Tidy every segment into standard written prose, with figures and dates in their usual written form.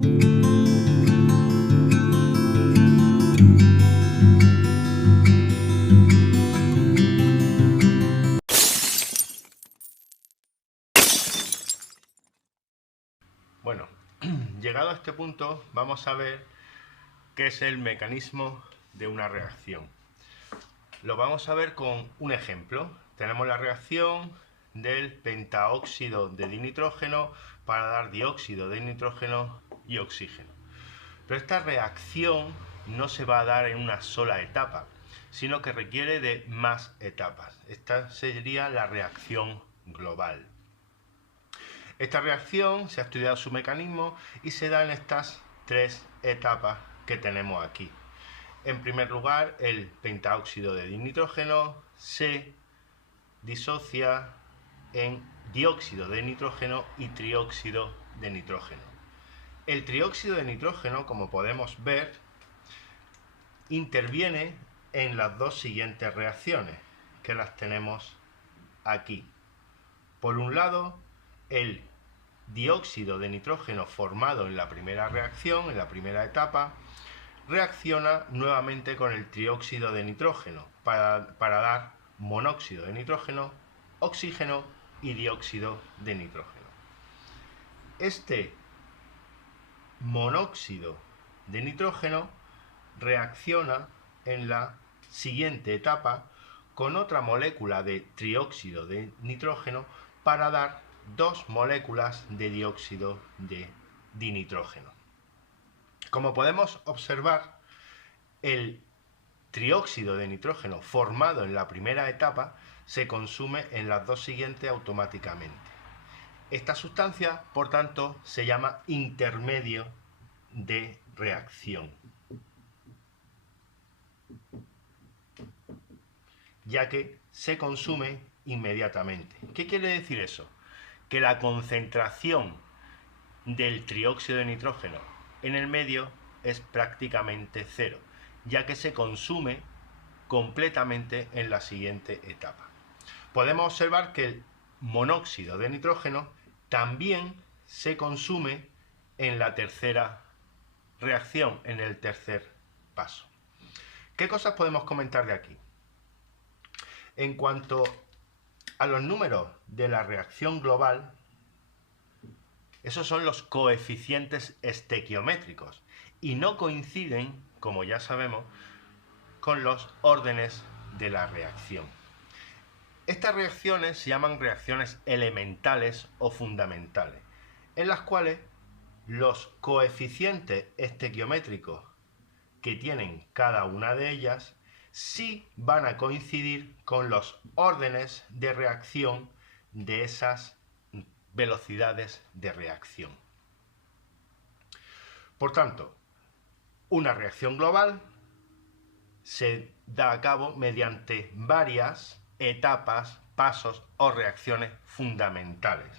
Bueno, llegado a este punto vamos a ver qué es el mecanismo de una reacción. Lo vamos a ver con un ejemplo. Tenemos la reacción del pentaóxido de dinitrógeno para dar dióxido de nitrógeno y oxígeno. Pero esta reacción no se va a dar en una sola etapa, sino que requiere de más etapas. Esta sería la reacción global. Esta reacción se ha estudiado su mecanismo y se da en estas tres etapas que tenemos aquí. En primer lugar, el pentaóxido de dinitrógeno se disocia en dióxido de nitrógeno y trióxido de nitrógeno. El trióxido de nitrógeno, como podemos ver, interviene en las dos siguientes reacciones, que las tenemos aquí. Por un lado, el dióxido de nitrógeno formado en la primera reacción, en la primera etapa, reacciona nuevamente con el trióxido de nitrógeno para dar monóxido de nitrógeno, oxígeno y dióxido de nitrógeno. Este monóxido de nitrógeno reacciona en la siguiente etapa con otra molécula de trióxido de nitrógeno para dar dos moléculas de dióxido de dinitrógeno. Como podemos observar, el trióxido de nitrógeno formado en la primera etapa se consume en las dos siguientes automáticamente. Esta sustancia, por tanto, se llama intermedio de reacción, ya que se consume inmediatamente. ¿Qué quiere decir eso? Que la concentración del trióxido de nitrógeno en el medio es prácticamente cero, ya que se consume completamente en la siguiente etapa. Podemos observar que el monóxido de nitrógeno también se consume en la tercera reacción, en el tercer paso. ¿Qué cosas podemos comentar de aquí? En cuanto a los números de la reacción global, esos son los coeficientes estequiométricos y no coinciden, como ya sabemos, con los órdenes de la reacción. Estas reacciones se llaman reacciones elementales o fundamentales, en las cuales los coeficientes estequiométricos que tienen cada una de ellas sí van a coincidir con los órdenes de reacción de esas velocidades de reacción. Por tanto, una reacción global se da a cabo mediante varias etapas, pasos o reacciones fundamentales.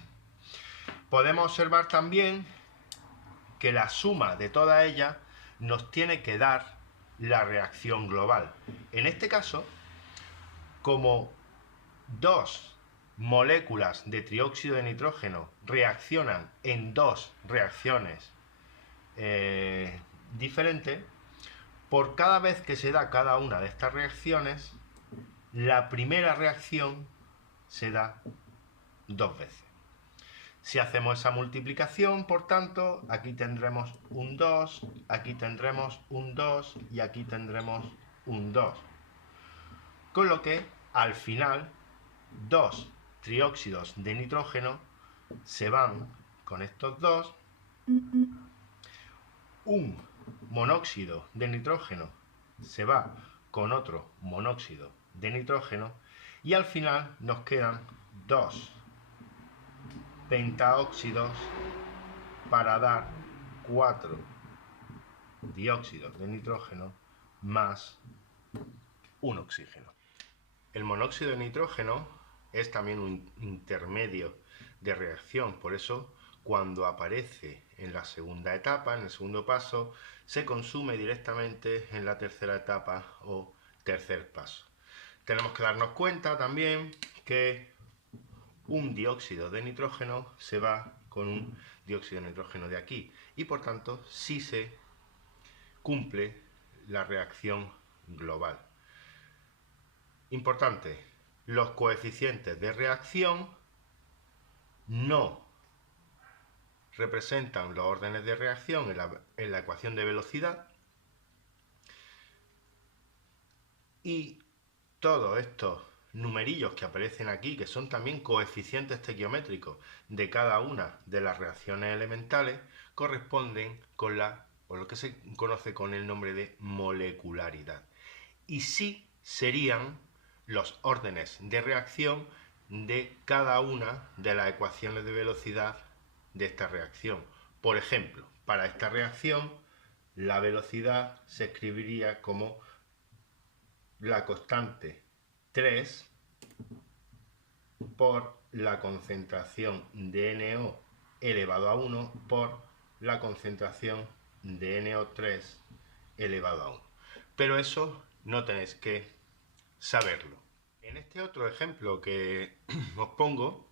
Podemos observar también que la suma de todas ellas nos tiene que dar la reacción global. En este caso, como dos moléculas de trióxido de nitrógeno reaccionan en dos reacciones diferentes, por cada vez que se da cada una de estas reacciones, la primera reacción se da dos veces. Si hacemos esa multiplicación, por tanto, aquí tendremos un 2, aquí tendremos un 2 y aquí tendremos un 2. Con lo que, al final, dos trióxidos de nitrógeno se van con estos dos, un monóxido de nitrógeno se va con otro monóxido de nitrógeno y al final nos quedan dos pentaóxidos para dar 4 dióxidos de nitrógeno más un oxígeno. El monóxido de nitrógeno es también un intermedio de reacción, por eso cuando aparece en la segunda etapa, en el segundo paso, se consume directamente en la tercera etapa o tercer paso. Tenemos que darnos cuenta también que un dióxido de nitrógeno se va con un dióxido de nitrógeno de aquí y por tanto sí se cumple la reacción global. Importante, los coeficientes de reacción no representan los órdenes de reacción en la ecuación de velocidad y todos estos numerillos que aparecen aquí, que son también coeficientes estequiométricos de cada una de las reacciones elementales, corresponden con lo que se conoce con el nombre de molecularidad. Y sí serían los órdenes de reacción de cada una de las ecuaciones de velocidad de esta reacción. Por ejemplo, para esta reacción, la velocidad se escribiría como la constante 3 por la concentración de NO elevado a 1 por la concentración de NO3 elevado a 1. Pero eso no tenéis que saberlo. En este otro ejemplo que os pongo,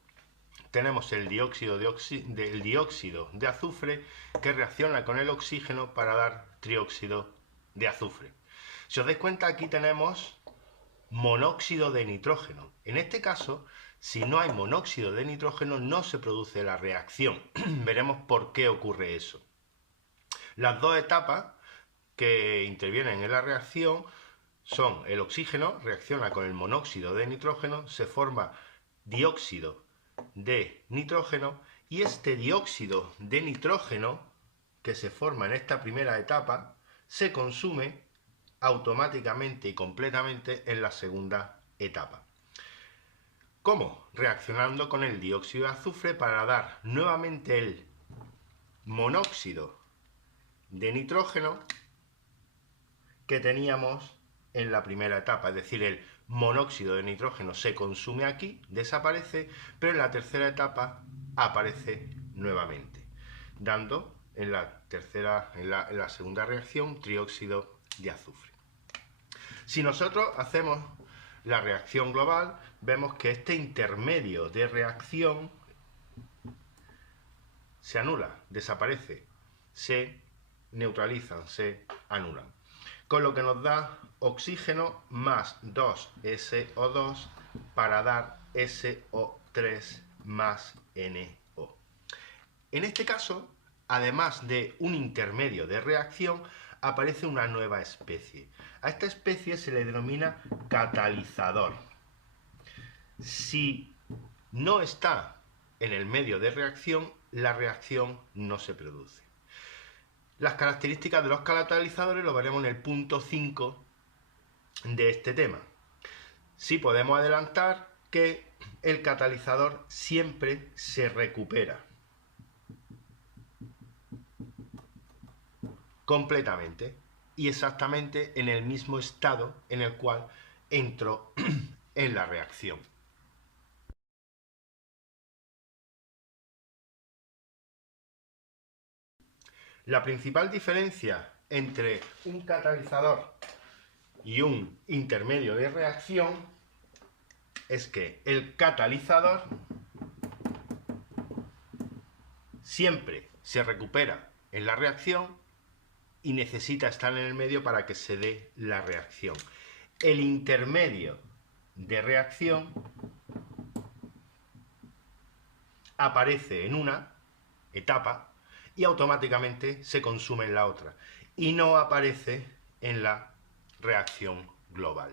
tenemos el dióxido de azufre que reacciona con el oxígeno para dar trióxido de azufre. Si os dais cuenta, aquí tenemos monóxido de nitrógeno. En este caso, si no hay monóxido de nitrógeno, no se produce la reacción. Veremos por qué ocurre eso. Las dos etapas que intervienen en la reacción son el oxígeno, reacciona con el monóxido de nitrógeno, se forma dióxido de nitrógeno y este dióxido de nitrógeno que se forma en esta primera etapa se consume automáticamente y completamente en la segunda etapa. ¿Cómo? Reaccionando con el dióxido de azufre para dar nuevamente el monóxido de nitrógeno que teníamos en la primera etapa, es decir, el monóxido de nitrógeno se consume aquí, desaparece, pero en la tercera etapa aparece nuevamente, dando en la segunda reacción trióxido de azufre. Si nosotros hacemos la reacción global, vemos que este intermedio de reacción se anula, desaparece, se neutralizan, se anulan. Con lo que nos da oxígeno más 2SO2 para dar SO3 más NO. En este caso, además de un intermedio de reacción, aparece una nueva especie. A esta especie se le denomina catalizador. Si no está en el medio de reacción, la reacción no se produce. Las características de los catalizadores lo veremos en el punto 5 de este tema. Sí podemos adelantar que el catalizador siempre se recupera completamente y exactamente en el mismo estado en el cual entró en la reacción. La principal diferencia entre un catalizador y un intermedio de reacción es que el catalizador siempre se recupera en la reacción y necesita estar en el medio para que se dé la reacción. El intermedio de reacción aparece en una etapa y automáticamente se consume en la otra y no aparece en la reacción global.